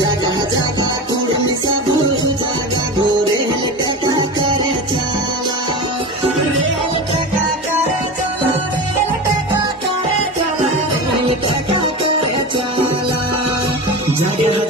जागा जागा कुर्मी सब जागा गोरे टका करे चला रेल टका करे चला रेल टका करे चला रेल टका करे चला जागा